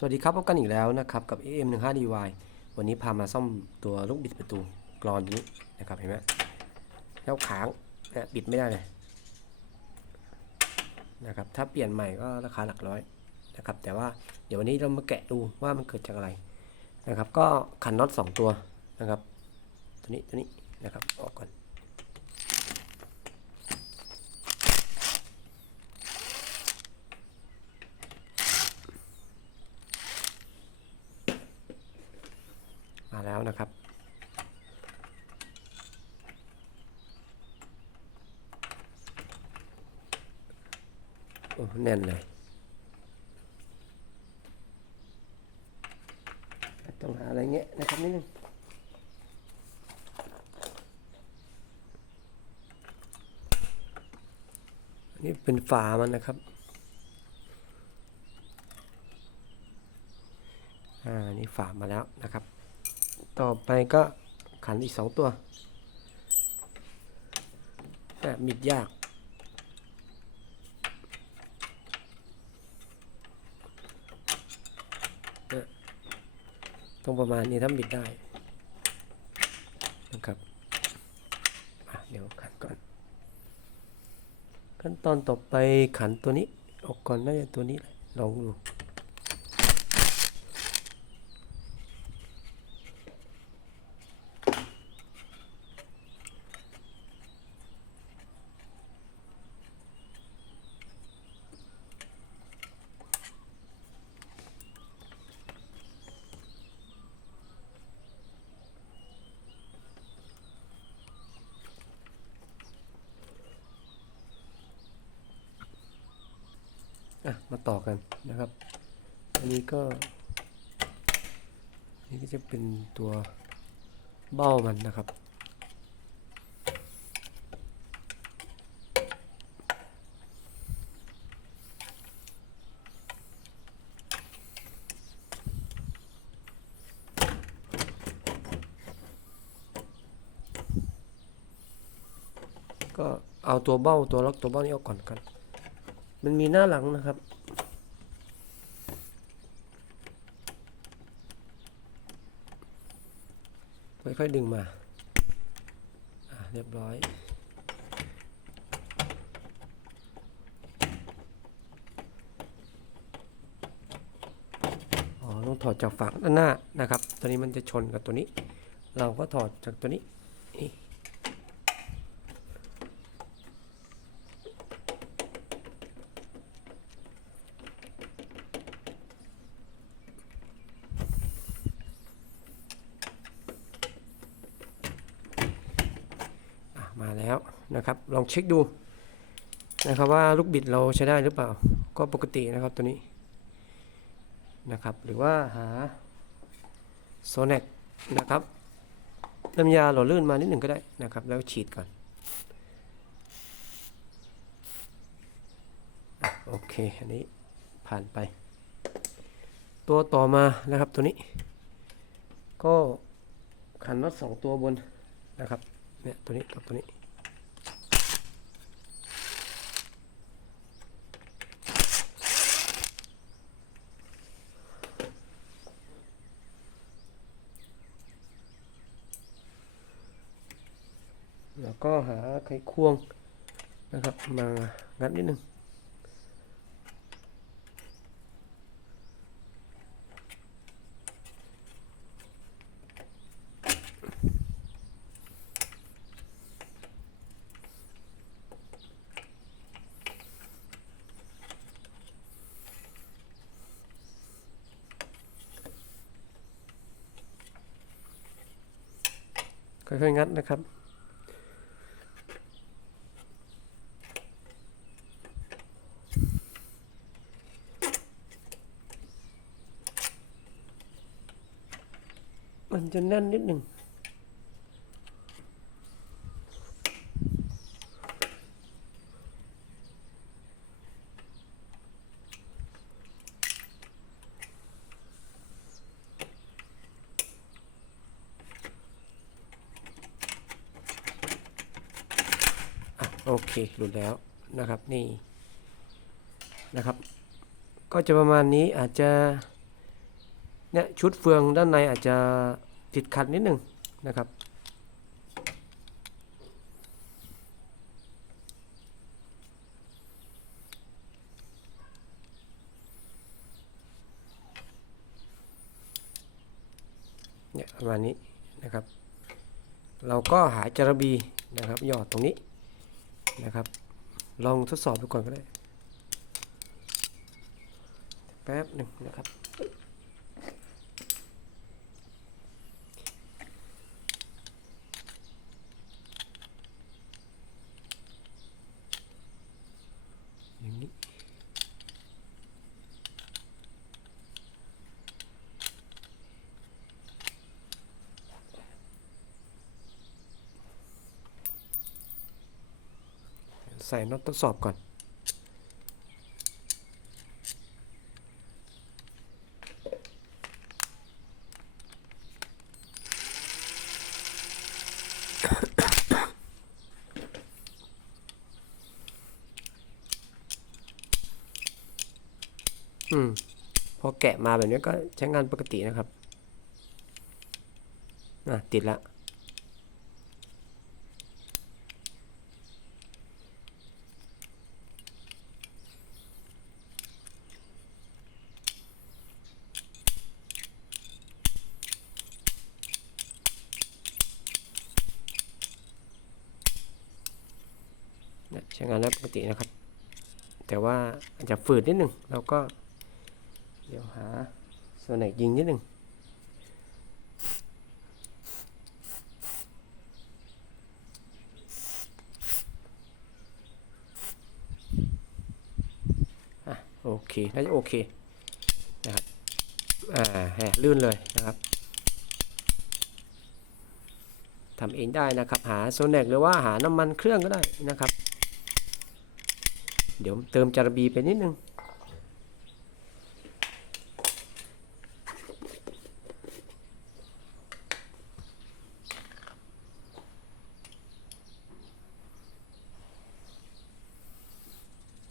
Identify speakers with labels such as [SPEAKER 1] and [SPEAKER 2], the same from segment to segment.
[SPEAKER 1] สวัสดีครับพบกันอีกแล้วนะครับกับ AM15DY วันนี้พามาซ่อมตัวลูกบิดประตูกรอนตัวนี้นะครับเห็นไหมแล้วค้างนะบิดไม่ได้เลยนะครับถ้าเปลี่ยนใหม่ก็ราคาหลักร้อยนะครับแต่ว่าเดี๋ยววันนี้เรามาแกะดูว่ามันเกิดจากอะไรนะครับก็ขันน็อตสองตัวนะครับตัวนี้ตัวนี้นะครับออกก่อน แล้วนะครับ โอ้ แน่นเลย ต้องหาอะไรเงี้ยนะครับนิดนึงอันนี่เป็นฝามันนะครับ อ่า นี่ฝามาแล้วนะครับ ต่อไปก็ขันอีกสองตัวอะมิดยากอ่ต้องประมาณนี้ถ้ามิดได้นะครับเดี๋ยวขันก่อน ขั้นตอนต่อไปขันตัวนี้ ออกก่อนน่าจะตัวนี้แหละลองดู อะมาต่อกันนะครับ อันนี้ก็นนี้ก็จะเป็นตัวเบ้ามันนะครับก็เอาตัวเบ้าตัวล็อกตัวเบ้านี้ออกก่อนกัน มันมีหน้าหลังนะครับ ค่อยๆดึงมา เรียบร้อย อ๋อ ต้องถอดจากฝั่งด้านหน้านะครับ ตัวนี้มันจะชนกับตัวนี้ เราก็ถอดจากตัวนี้นี่ อะมาแล้ว นะครับ ลองเช็คดูนะครับว่าลูกบิดเราใช้ได้หรือเปล่า ก็ปกตินะครับตัวนี้นะครับ หรือว่าหาโซเน็กนะครับน้ำยาหล่อลื่นมานิดหนึ่งก็ได้นะครับ แล้วฉีดก่อน โอเค อันนี้ผ่านไป ตัวต่อมานะครับตัวนี้ ก็ขันน็อตสองตัวบนนะครับ เนี่ยตัวนี้กับตัวนี้ แล้วก็หาไขควงนะครับมางัดนิดนึงค่อยๆงัดนะครับ จะแน่นนิดหนึ่งอะโอเคหลุดแล้วนะครับนี่นะครับ ก็จะประมาณนี้อาจจะเนี่ยชุดเฟืองด้านในอาจจะ ติดขัดนิดหนึ่งนะครับ เนี่ยประมาณนี้นะครับ เราก็หาจระบีนะครับหยอดตรงนี้นะครับ ลองทดสอบดูก่อนก็ได้ แป๊บหนึ่งนะครับ ใส่น็อตทดสอบก่อน อืม พอแกะมาแบบนี้ก็ใช้งานปกตินะครับ อะ ติดละ เได้ปกตินะครับ แต่ว่าอาจจะฝืดนิดนึ่งเราก็ เดี๋ยวหาส่วนไหนยิงนิดนึงโอเค น่าจะโอเค นะครับ อ่าแหลื่นเลยนะครับ ทำเองได้นะครับ หาโซนแนกหรือว่าหาน้ำมันเครื่องก็ได้นะครับ เดี๋ยวเติมจารบีไปนิดนึง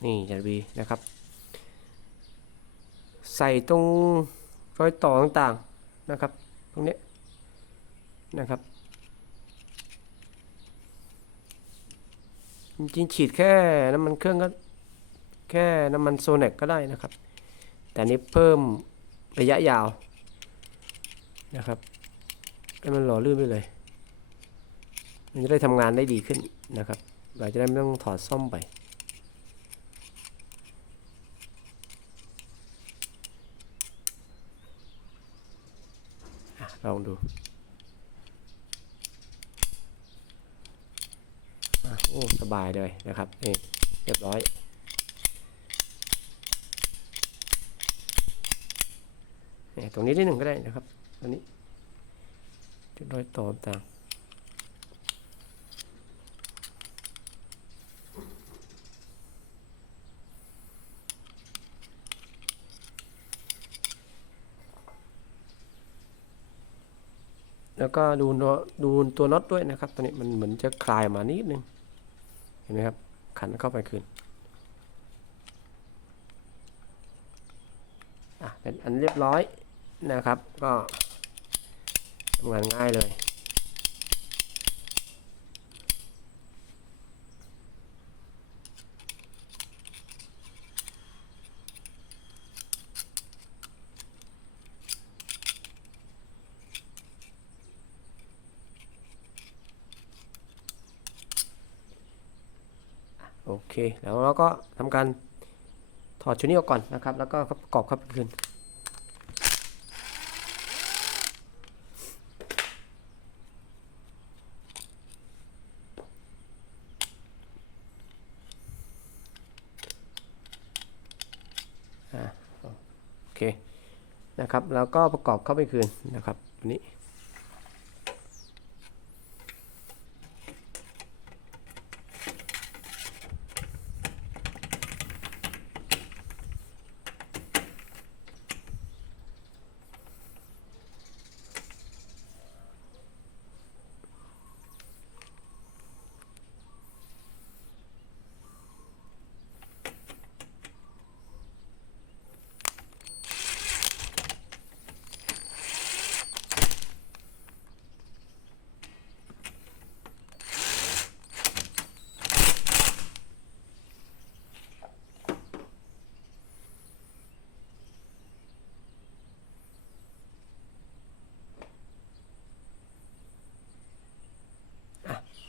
[SPEAKER 1] นี่จารบีนะครับ ใส่ตรงรอยต่อต่างๆนะครับ ตรงนี้นะครับจริงๆฉีดแค่น้ำมันเครื่องก็ แค่น้ำมันโซเน็กก็ได้นะครับ แต่นี้เพิ่มระยะยาวนะครับให้มันหล่อลื่นไปเลย มันจะได้ทำงานได้ดีขึ้นนะครับ เราจะได้ไม่ต้องถอดซ่อมไป ลองดูอโอ้ สบายเลยนะครับ นี่ เรียบร้อย เนี่ย ตรงนี้ได้หนึ่งก็ได้นะครับตรงนี้จุดรอยต่อต่างแล้วก็ดูดูตัวน็อตด้วยนะครับตอนนี้มันเหมือนจะคลายมานิดนึง เห็นไหมครับ ขันเข้าไปคืนอะเป็นอันเรียบร้อย นะครับ ก็ทำงานง่ายเลยโอเค แล้วเราก็ทำการถอดชุดนี้ออกก่อนนะครับ แล้วก็ประกอบเข้าไปคืน อ่าโอเค นะครับ แล้วก็ประกอบเข้าไปคืนนะครับอัน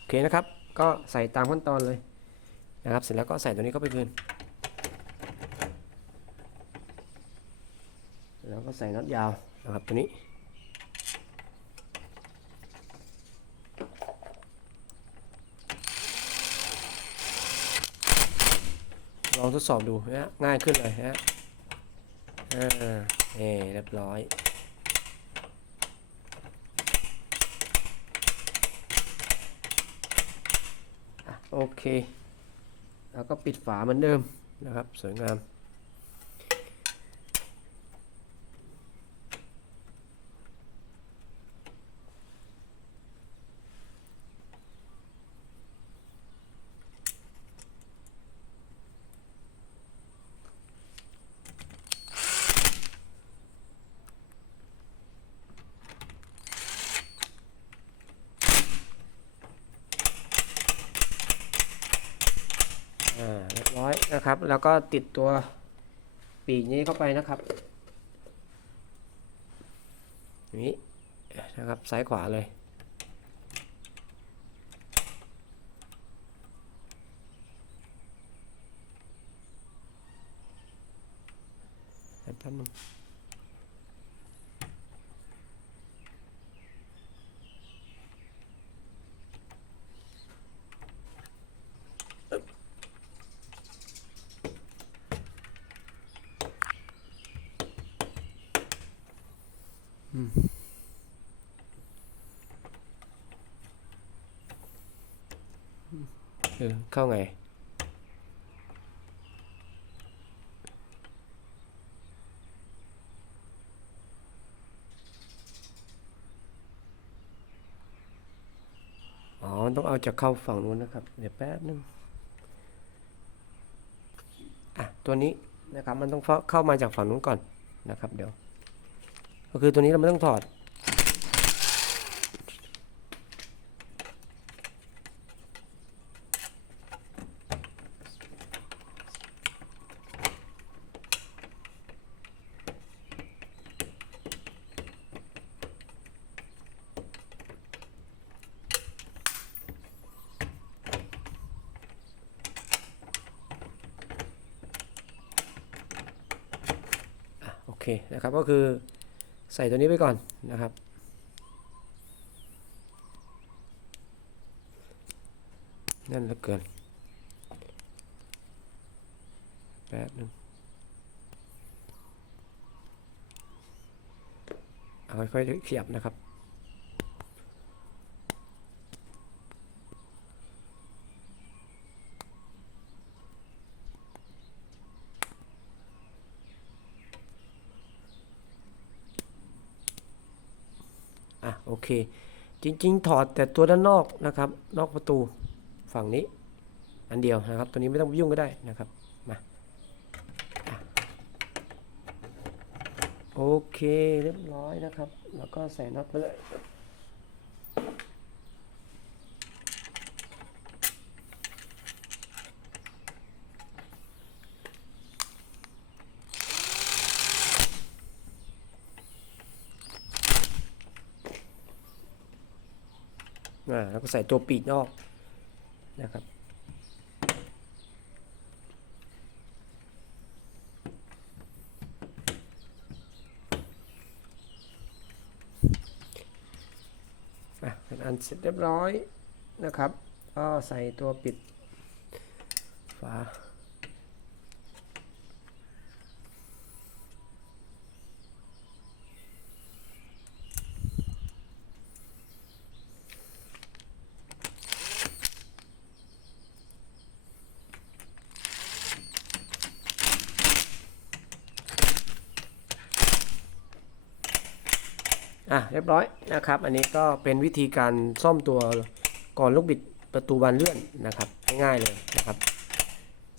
[SPEAKER 1] เคนะครับ ก็ใส่ตามขั้นตอนเลยนะครับ เสร็จแล้วก็ใส่ตัวนี้เข้าไปคืนแล้วก็ใส่น็อตยาวนะครับตัวนี้ ลองทดสอบดูนะฮะง่ายขึ้นเลยฮะอ่าเอเรียบร้อย โอเค แล้วก็ปิดฝาเหมือนเดิมนะครับ สวยงาม อ่าเรียบร้อย นะครับ แล้วก็ติดตัวปีกนี้เข้าไปนะครับนี้นะครับซ้ายขวาเลย แป๊บนึง เออ เข้าไง อ๋อ ต้องเอาจากเข้าฝั่งนู้นนะครับ เดี๋ยวแป๊บนึง อะ ตัวนี้นะครับ มันต้องเข้ามาจากฝั่งนู้นก่อนนะครับ เดี๋ยว ก็คือตัวนี้เราไม่ต้องถอด โอเคนะครับก็คือ ใส่ตัวนี้ไปก่อนนะครับ นั่นเหลือเกินแป๊บนึงเอาค่อยๆขยับนะครับ เค จริง ๆ ถอดแต่ตัวด้านนอกนะครับ นอกประตูฝั่งนี้ อันเดียวนะครับ ตัวนี้ไม่ต้องยุ่งก็ได้นะครับมาโอเคเรียบร้อยนะครับ แล้วก็ใส่น็อตไปเลย อ่าแล้วก็ใส่ตัวปีกนอกนะครับเป็นอันเสร็จเรียบร้อยนะครับ ก็ใส่ตัวปิดฝา อะเรียบร้อยนะครับ อันนี้ก็เป็นวิธีการซ่อมตัวก่อนลูกบิดประตูบานเลื่อนนะครับง่ายๆเลยนะครับ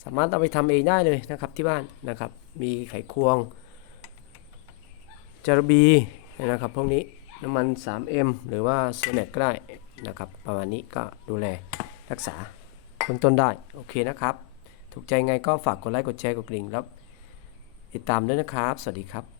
[SPEAKER 1] สามารถเอาไปทำเองได้เลยนะครับที่บ้านนะครับ มีไขควงจารบีนะครับพวกนี้น้ำมัน 3M หรือว่าโซเนตก็ได้นะครับ ประมาณนี้ก็ดูแลรักษาเบื้องต้นได้โอเคนะครับ ถูกใจไงก็ฝากกดไลค์กดแชร์กดกริ่งแล้วติดตามด้วยนะครับ สวัสดีครับ